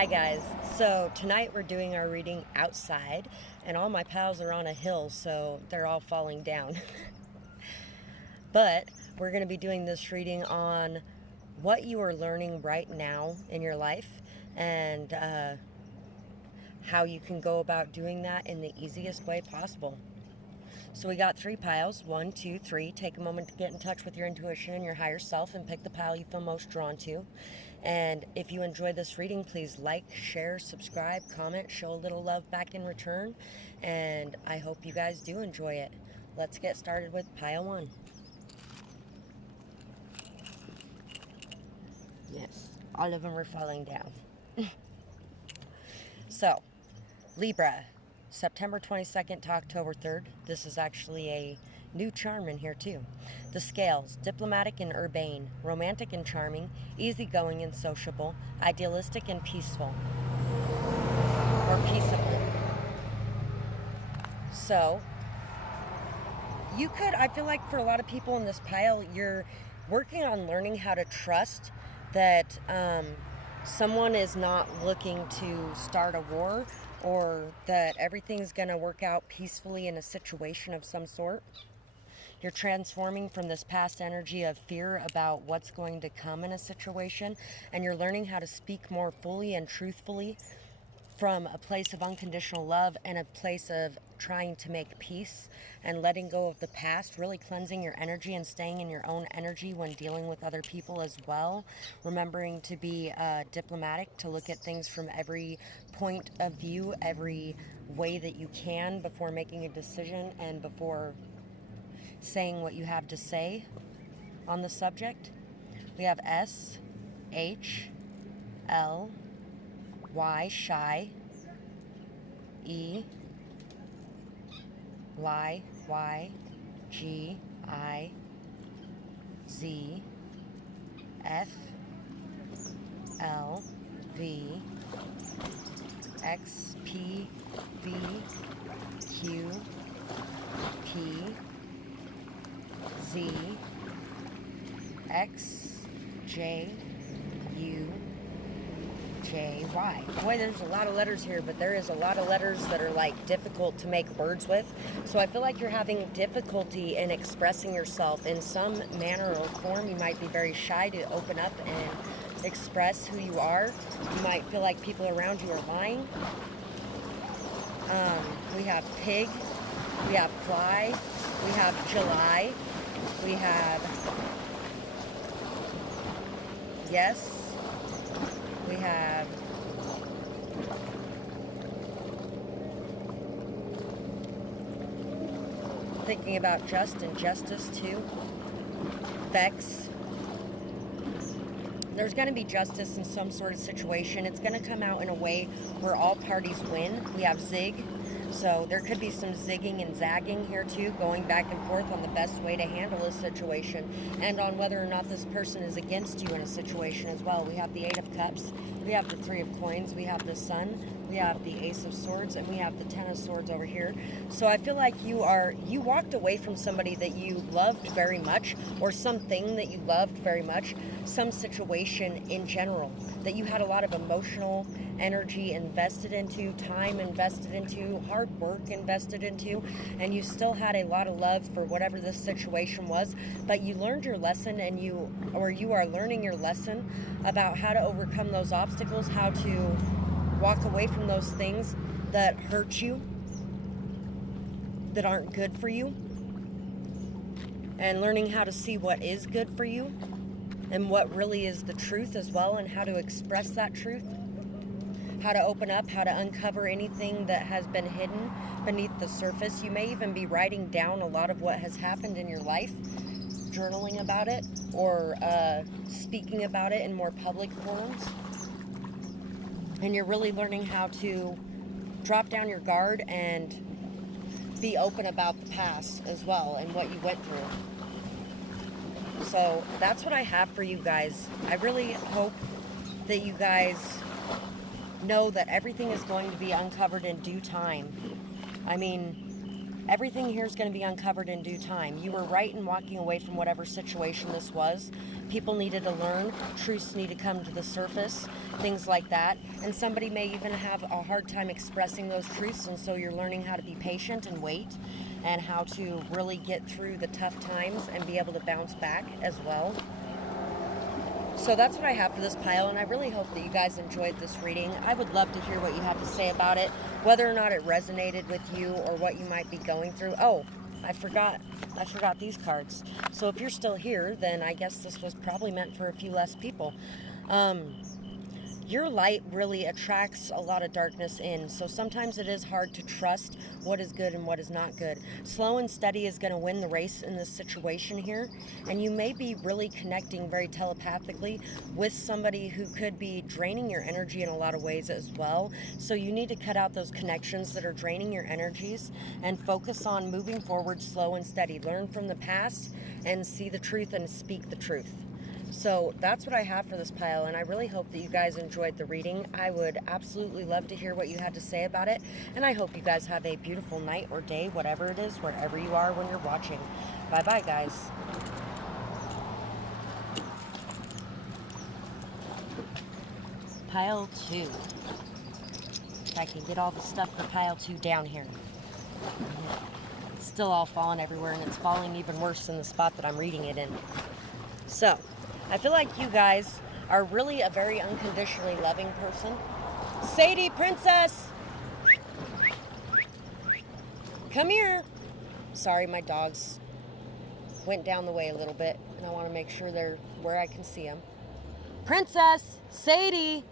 Hi guys. So tonight we're doing our reading outside, and all my pals are on a hill, so they're all falling down. But we're going to be doing this reading on what you are learning right now in your life, and how you can go about doing that in the easiest way possible. So we got 3 piles, 1, 2, 3. Take a moment to get in touch with your intuition and your higher self and pick the pile you feel most drawn to. And if you enjoy this reading, please like, share, subscribe, comment, show a little love back in return. And I hope you guys do enjoy it. Let's get started with pile 1. Yes, all of them are falling down. So, Libra, September 22nd to October 3rd. This is actually a new charm in here too. The scales, diplomatic and urbane, romantic and charming, easygoing and sociable, idealistic and peaceful, or peaceable. So, I feel like for a lot of people in this pile, you're working on learning how to trust that someone is not looking to start a war, or that everything's going to work out peacefully in a situation of some sort. You're transforming from this past energy of fear about what's going to come in a situation, and you're learning how to speak more fully and truthfully from a place of unconditional love and a place of trying to make peace and letting go of the past, really cleansing your energy and staying in your own energy when dealing with other people as well. Remembering to be diplomatic, to look at things from every point of view, every way that you can before making a decision and before saying what you have to say on the subject. We have S, H, L, Y, shy, E, Y, Y, G, I, Z, F, L, V, X, P, V, Q, P, Z, X, J, U, J, Y. Boy, there's a lot of letters here, but there is a lot of letters that are like difficult to make words with. So I feel like you're having difficulty in expressing yourself in some manner or form. You might be very shy to open up and express who you are. You might feel like people around you are lying. We have pig, we have fly, we have July, we have yes, we have thinking about just and justice too. Vex. There's going to be justice in some sort of situation. It's going to come out in a way where all parties win. We have zig. So there could be some zigging and zagging here too, going back and forth on the best way to handle a situation and on whether or not this person is against you in a situation as well. We have the 8 of Cups, we have the 3 of Coins, we have the Sun, we have the Ace of Swords, and we have the 10 of Swords over here. So I feel like you walked away from somebody that you loved very much, or something that you loved very much, some situation in general that you had a lot of emotional energy invested into, time invested into, hard work invested into, and you still had a lot of love for whatever this situation was, but you learned your lesson, and you are learning your lesson about how to overcome those obstacles, how to walk away from those things that hurt you, that aren't good for you, and learning how to see what is good for you and what really is the truth as well, and how to express that truth, how to open up, how to uncover anything that has been hidden beneath the surface. You may even be writing down a lot of what has happened in your life, journaling about it, or speaking about it in more public forums. And you're really learning how to drop down your guard and be open about the past as well and what you went through. So that's what I have for you guys. I really hope that you guys know that everything is going to be uncovered in due time. I mean, Everything here is going to be uncovered in due time. You were right in walking away from whatever situation this was. People needed to learn. Truths need to come to the surface. Things like that. And somebody may even have a hard time expressing those truths. And so you're learning how to be patient and wait. And how to really get through the tough times and be able to bounce back as well. So that's what I have for this pile, and I really hope that you guys enjoyed this reading. I would love to hear what you have to say about it, whether or not it resonated with you or what you might be going through. Oh, I forgot these cards. So if you're still here, then I guess this was probably meant for a few less people. Your light really attracts a lot of darkness in, so sometimes it is hard to trust what is good and what is not good. Slow and steady is going to win the race in this situation here, and you may be really connecting very telepathically with somebody who could be draining your energy in a lot of ways as well. So you need to cut out those connections that are draining your energies and focus on moving forward slow and steady. Learn from the past and see the truth and speak the truth. So that's what I have for this pile, and I really hope that you guys enjoyed the reading. I would absolutely love to hear what you had to say about it, and I hope you guys have a beautiful night or day, whatever it is, wherever you are when you're watching. Bye-bye, guys. Pile 2. If I can get all the stuff for pile 2 down here. It's still all falling everywhere, and it's falling even worse in the spot that I'm reading it in. So, I feel like you guys are really a very unconditionally loving person. Sadie, princess! Come here! Sorry, my dogs went down the way a little bit, and I want to make sure they're where I can see them. Princess! Sadie!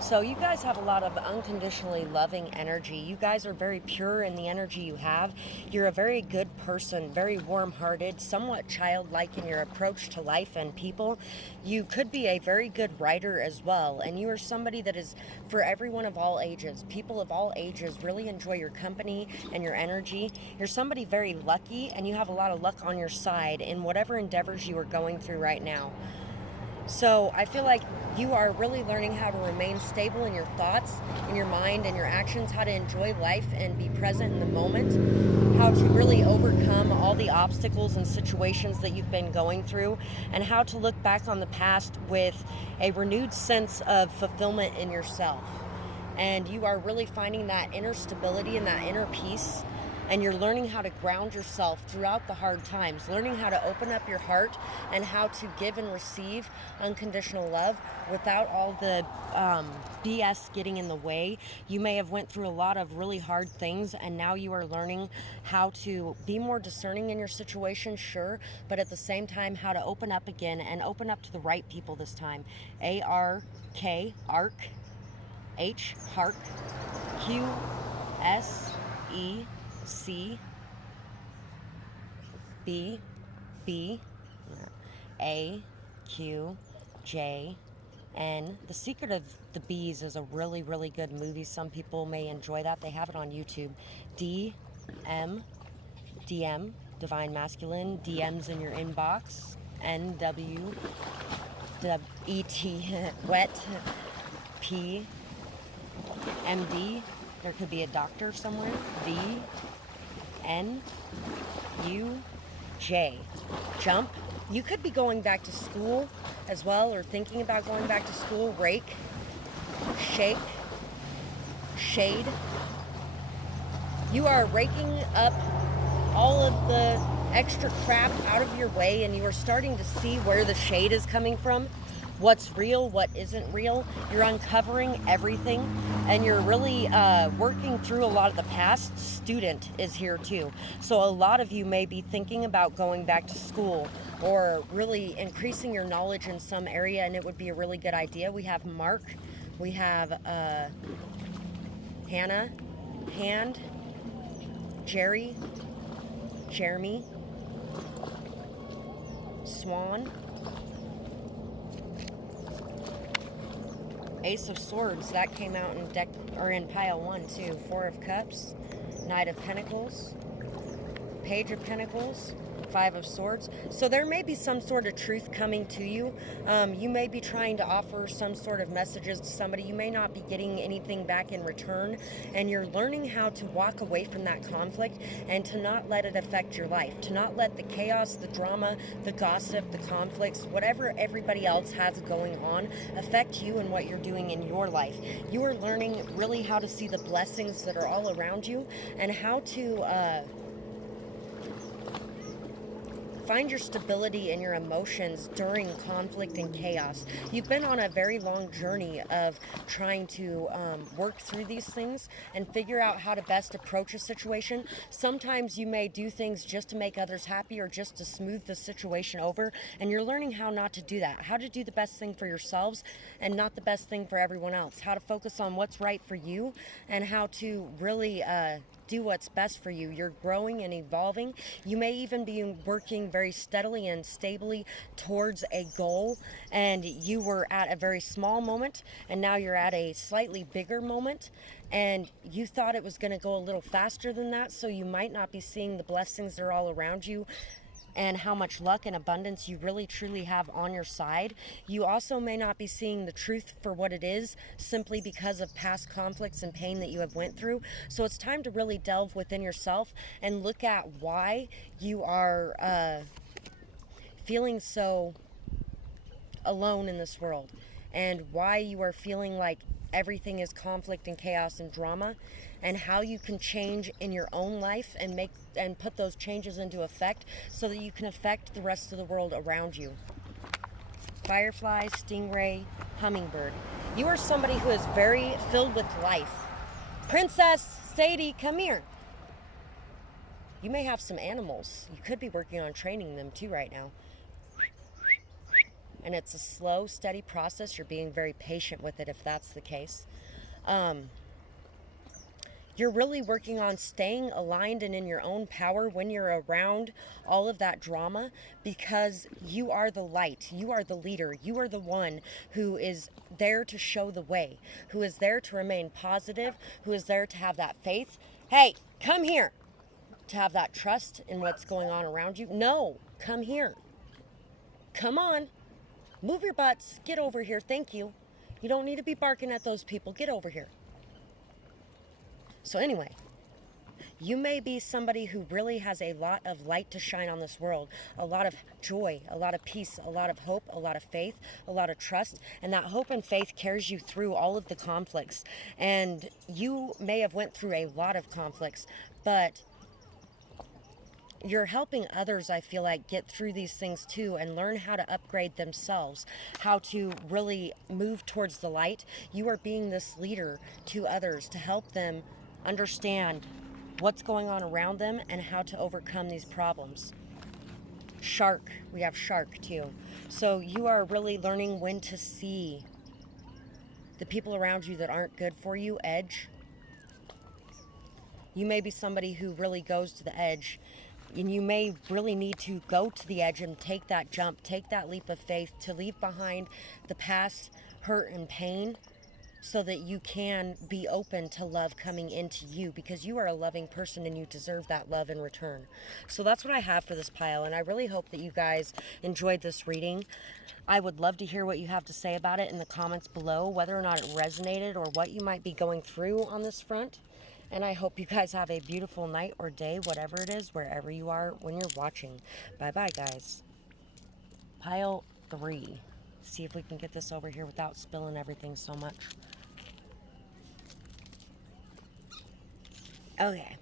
So you guys have a lot of unconditionally loving energy. You guys are very pure in the energy you have. You're a very good person, very warm-hearted, somewhat childlike in your approach to life and people. You could be a very good writer as well, and you are somebody that is for everyone of all ages. People of all ages really enjoy your company and your energy. You're somebody very lucky, and you have a lot of luck on your side in whatever endeavors you are going through right now. So I feel like you are really learning how to remain stable in your thoughts, in your mind, and your actions, how to enjoy life and be present in the moment, how to really overcome all the obstacles and situations that you've been going through, and how to look back on the past with a renewed sense of fulfillment in yourself. And you are really finding that inner stability and that inner peace, and you're learning how to ground yourself throughout the hard times, learning how to open up your heart and how to give and receive unconditional love without all the BS getting in the way. You may have went through a lot of really hard things, and now you are learning how to be more discerning in your situation, sure, but at the same time how to open up again and open up to the right people this time. A-R-K, ARC, H, HARK, Q, S, E, C, B, B, A, Q, J, N. The Secret of the Bees is a really, really good movie. Some people may enjoy that. They have it on YouTube. D, M, DM, Divine Masculine. DM's in your inbox. N, W, E, T, wet. P, M, D. There could be a doctor somewhere. V, N, U, J. Jump. You could be going back to school as well, or thinking about going back to school. Rake, shake, shade. You are raking up all of the extra crap out of your way, and you are starting to see where the shade is coming from. What's real, what isn't real. You're uncovering everything, and you're really working through a lot of the past. Student is here too. So a lot of you may be thinking about going back to school or really increasing your knowledge in some area, and it would be a really good idea. We have Mark, we have Hannah, Hand, Jerry, Jeremy, Swan, Ace of Swords, that came out in pile 1 too. 4 of Cups, Knight of Pentacles, Page of Pentacles, Five of Swords. So there may be some sort of truth coming to you. You may be trying to offer some sort of messages to somebody. You may not be getting anything back in return, and you're learning how to walk away from that conflict and to not let it affect your life, to not let the chaos, the drama, the gossip, the conflicts, whatever everybody else has going on affect you and what you're doing in your life. You are learning really how to see the blessings that are all around you and how to find your stability in your emotions during conflict and chaos. You've been on a very long journey of trying to work through these things and figure out how to best approach a situation. Sometimes you may do things just to make others happy or just to smooth the situation over, and you're learning how not to do that, how to do the best thing for yourselves and not the best thing for everyone else, how to focus on what's right for you and how to really do what's best for you. You're growing and evolving. You may even be working very steadily and stably towards a goal, and you were at a very small moment and now you're at a slightly bigger moment, and you thought it was going to go a little faster than that, so you might not be seeing the blessings that are all around you and how much luck and abundance you really truly have on your side. You also may not be seeing the truth for what it is simply because of past conflicts and pain that you have went through. So it's time to really delve within yourself and look at why you are feeling so alone in this world and why you are feeling like everything is conflict and chaos and drama, and how you can change in your own life and make and put those changes into effect so that you can affect the rest of the world around you. Firefly, stingray, hummingbird. You are somebody who is very filled with life. Princess Sadie, come here. You may have some animals. You could be working on training them too right now. And it's a slow, steady process. You're being very patient with it if that's the case. You're really working on staying aligned and in your own power when you're around all of that drama, because you are the light, you are the leader, you are the one who is there to show the way, who is there to remain positive, who is there to have that faith. Hey, come here. To have that trust in what's going on around you. No, come here. Come on. Move your butts. Get over here. Thank you. You don't need to be barking at those people. Get over here. So anyway, you may be somebody who really has a lot of light to shine on this world, a lot of joy, a lot of peace, a lot of hope, a lot of faith, a lot of trust, and that hope and faith carries you through all of the conflicts. And you may have went through a lot of conflicts, but you're helping others, I feel like, get through these things too and learn how to upgrade themselves, how to really move towards the light. You are being this leader to others to help them understand what's going on around them and how to overcome these problems. Shark, we have shark too. So you are really learning when to see the people around you that aren't good for you, edge. You may be somebody who really goes to the edge, and you may really need to go to the edge and take that jump, take that leap of faith to leave behind the past hurt and pain so that you can be open to love coming into you, because you are a loving person and you deserve that love in return. So that's what I have for this pile, and I really hope that you guys enjoyed this reading. I would love to hear what you have to say about it in the comments below, whether or not it resonated or what you might be going through on this front. And I hope you guys have a beautiful night or day, whatever it is, wherever you are when you're watching. Bye-bye, guys. Pile 3. See if we can get this over here without spilling everything so much. Okay.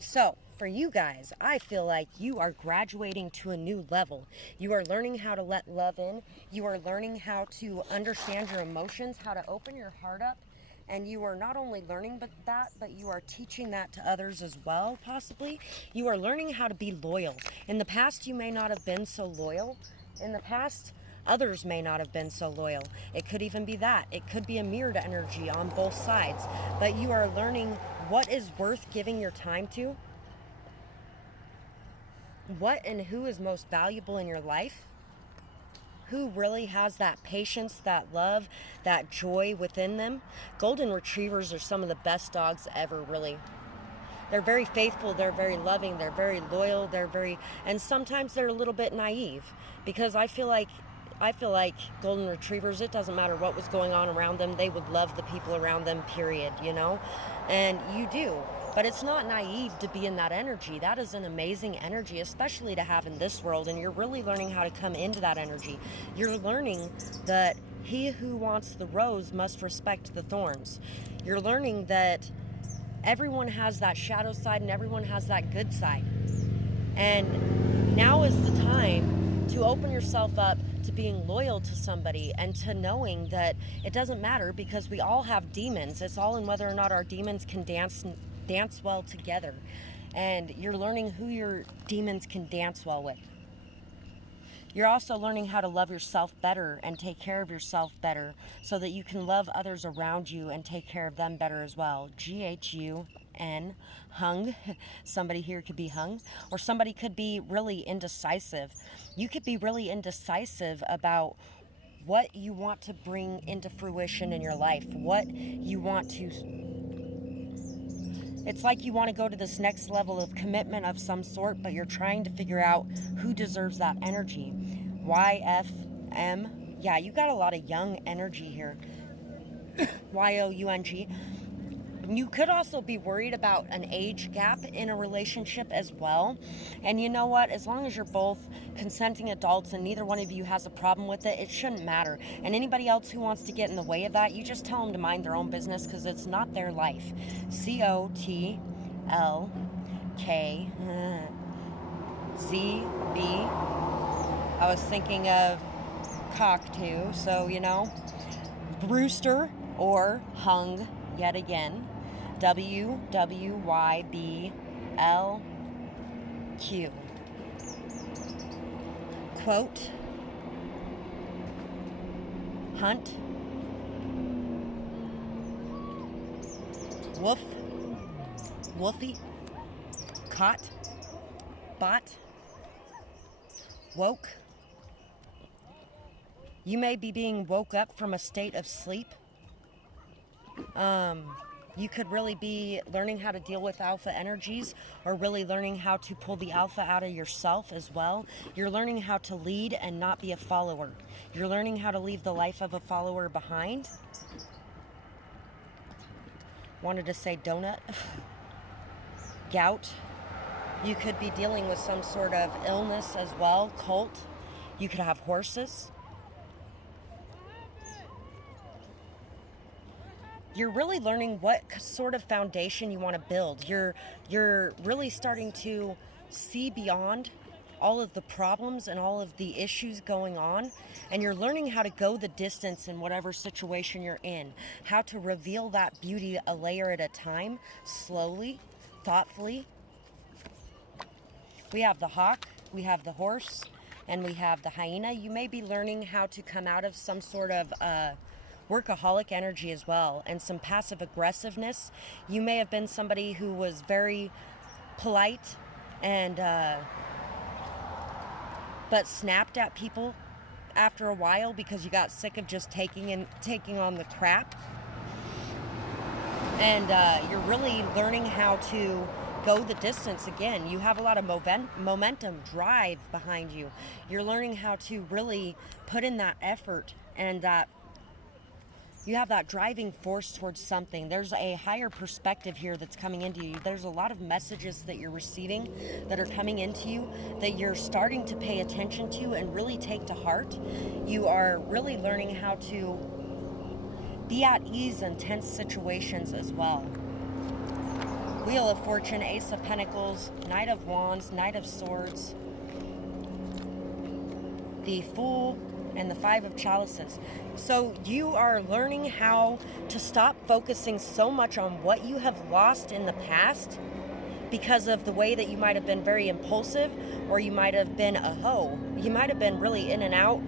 So, for you guys, I feel like you are graduating to a new level. You are learning how to let love in. You are learning how to understand your emotions, how to open your heart up. And you are not only learning but you are teaching that to others as well, possibly. You are learning how to be loyal. In the past, you may not have been so loyal. In the past, others may not have been so loyal. It could even be that. It could be a mirrored energy on both sides. But you are learning what is worth giving your time to, what and who is most valuable in your life, who really has that patience, that love, that joy within them. Golden retrievers are some of the best dogs ever, really. They're very faithful, they're very loving, they're very loyal, and sometimes they're a little bit naive, because I feel like golden retrievers, it doesn't matter what was going on around them, they would love the people around them, period, and you do. But it's not naive to be in that energy. That is an amazing energy, especially to have in this world, and you're really learning how to come into that energy. You're learning that he who wants the rose must respect the thorns. You're learning that everyone has that shadow side and everyone has that good side. And now is the time to open yourself up to being loyal to somebody and to knowing that it doesn't matter, because we all have demons. It's all in whether or not our demons can dance well together. And you're learning who your demons can dance well with. You're also learning how to love yourself better and take care of yourself better, so that you can love others around you and take care of them better as well. G-H-U-N, hung. Somebody here could be hung, or somebody could be really indecisive. You could be really indecisive about what you want to bring into fruition in your life, what you want to... It's like you want to go to this next level of commitment of some sort, but you're trying to figure out who deserves that energy. Y-F-M. Yeah, you got a lot of young energy here. Y-O-U-N-G. You could also be worried about an age gap in a relationship as well. And you know what? As long as you're both consenting adults and neither one of you has a problem with it, it shouldn't matter. And anybody else who wants to get in the way of that, you just tell them to mind their own business, because it's not their life. C-O-T-L-K-Z-B. I was thinking of cock too, so Brewster or hung yet again. W-W-Y-B-L-Q. Quote, hunt, woof, woofy, caught, bought, woke. You may be being woke up from a state of sleep. You could really be learning how to deal with alpha energies, or really learning how to pull the alpha out of yourself as well. You're learning how to lead and not be a follower. You're learning how to leave the life of a follower behind. Wanted to say donut. Gout. You could be dealing with some sort of illness as well. Cult. You could have horses. You're really learning what sort of foundation you want to build. You're really starting to see beyond all of the problems and all of the issues going on, and you're learning how to go the distance in whatever situation you're in, how to reveal that beauty a layer at a time, slowly, thoughtfully. We have the hawk, we have the horse, and we have the hyena. You may be learning how to come out of some sort of workaholic energy as well, and some passive aggressiveness. You may have been somebody who was very polite and but snapped at people after a while because you got sick of just taking on the crap. And you're really learning how to go the distance again. You have a lot of momentum, drive behind you. You're learning how to really put in that effort, and that you have that driving force towards something. There's a higher perspective here that's coming into you. There's a lot of messages that you're receiving that are coming into you that you're starting to pay attention to and really take to heart. You are really learning how to be at ease in tense situations as well. Wheel of Fortune, Ace of Pentacles, Knight of Wands, Knight of Swords, the Fool, and the Five of Chalices. So you are learning how to stop focusing so much on what you have lost in the past because of the way that you might have been very impulsive, or you might have been a hoe. You might have been really in and out,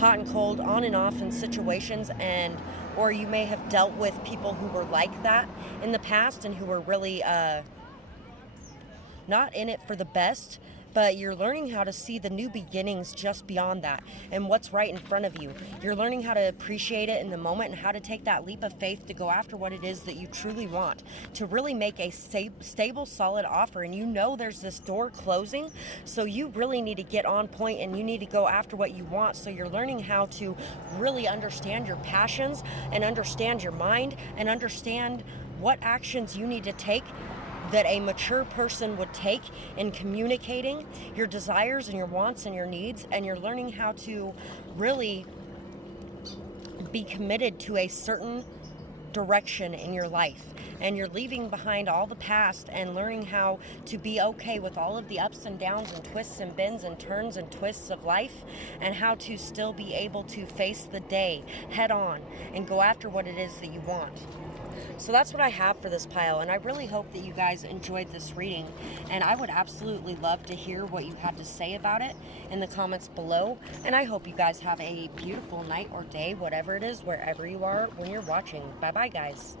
hot and cold, on and off in situations, or you may have dealt with people who were like that in the past and who were really not in it for the best, but you're learning how to see the new beginnings just beyond that and what's right in front of you. You're learning how to appreciate it in the moment and how to take that leap of faith to go after what it is that you truly want, to really make a stable, solid offer. And you know there's this door closing, so you really need to get on point and you need to go after what you want. So you're learning how to really understand your passions and understand your mind and understand what actions you need to take that a mature person would take in communicating your desires and your wants and your needs. And you're learning how to really be committed to a certain direction in your life. And you're leaving behind all the past and learning how to be okay with all of the ups and downs and twists and bends and turns and twists of life, and how to still be able to face the day head on and go after what it is that you want. So that's what I have for this pile, and I really hope that you guys enjoyed this reading, and I would absolutely love to hear what you had to say about it in the comments below. And I hope you guys have a beautiful night or day, whatever it is, wherever you are when you're watching. Bye bye, guys.